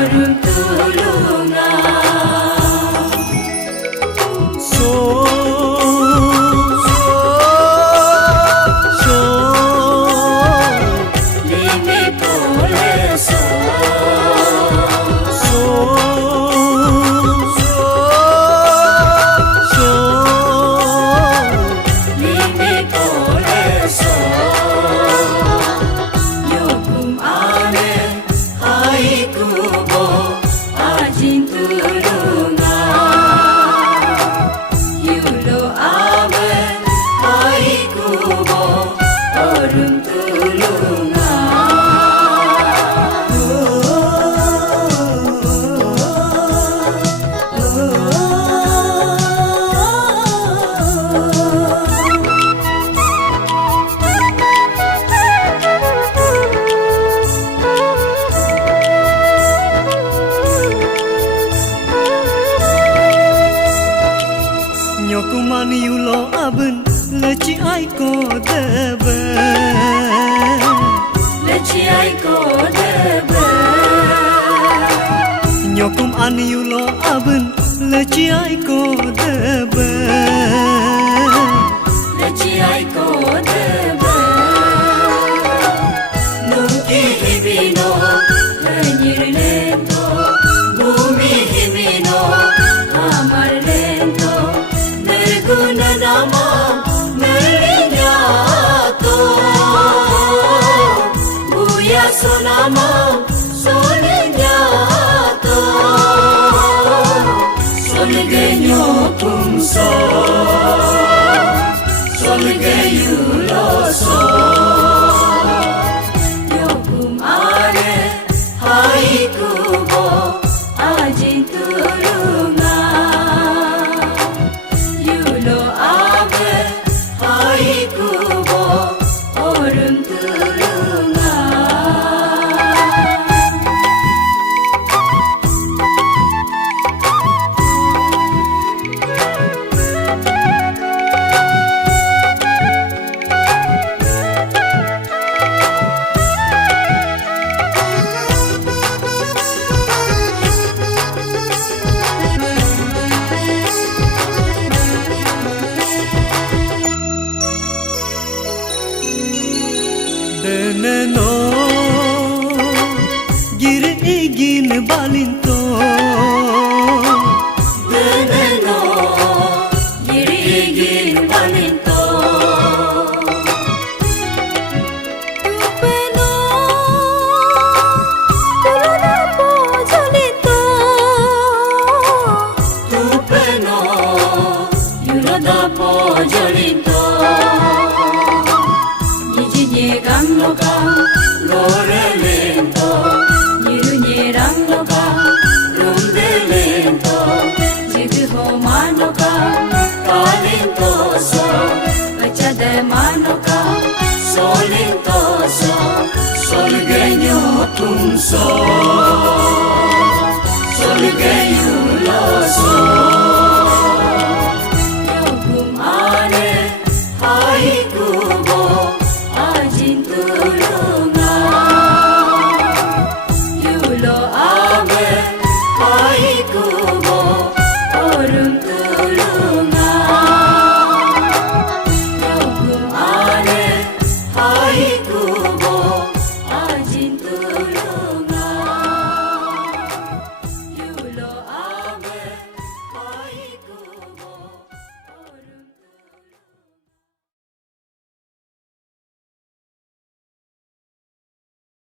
orang tulungan. Nyokuman yulo abun leci ai ko debe, leci ai ko debe. Nyokum an yulo abun leci ai ko debe, leci ai ko debe. Nuki hibino hanyir lento, bumi hibino amar lento. Guna nama merinyato, buya sonama solinyato, soligenyo kumso, soligeyuloso. Yokum ane haikubo ajin tulungan. Deneno gire igin balinto, deneno gire igin balinto. Tupeno tulada po jolito, tupeno yulada po jolito. Gang lokang lore lento, nyirunya rang lokang rumde lento, jitu ho manokang kalintoso, baca de manokang solintoso, solgenyo tumso.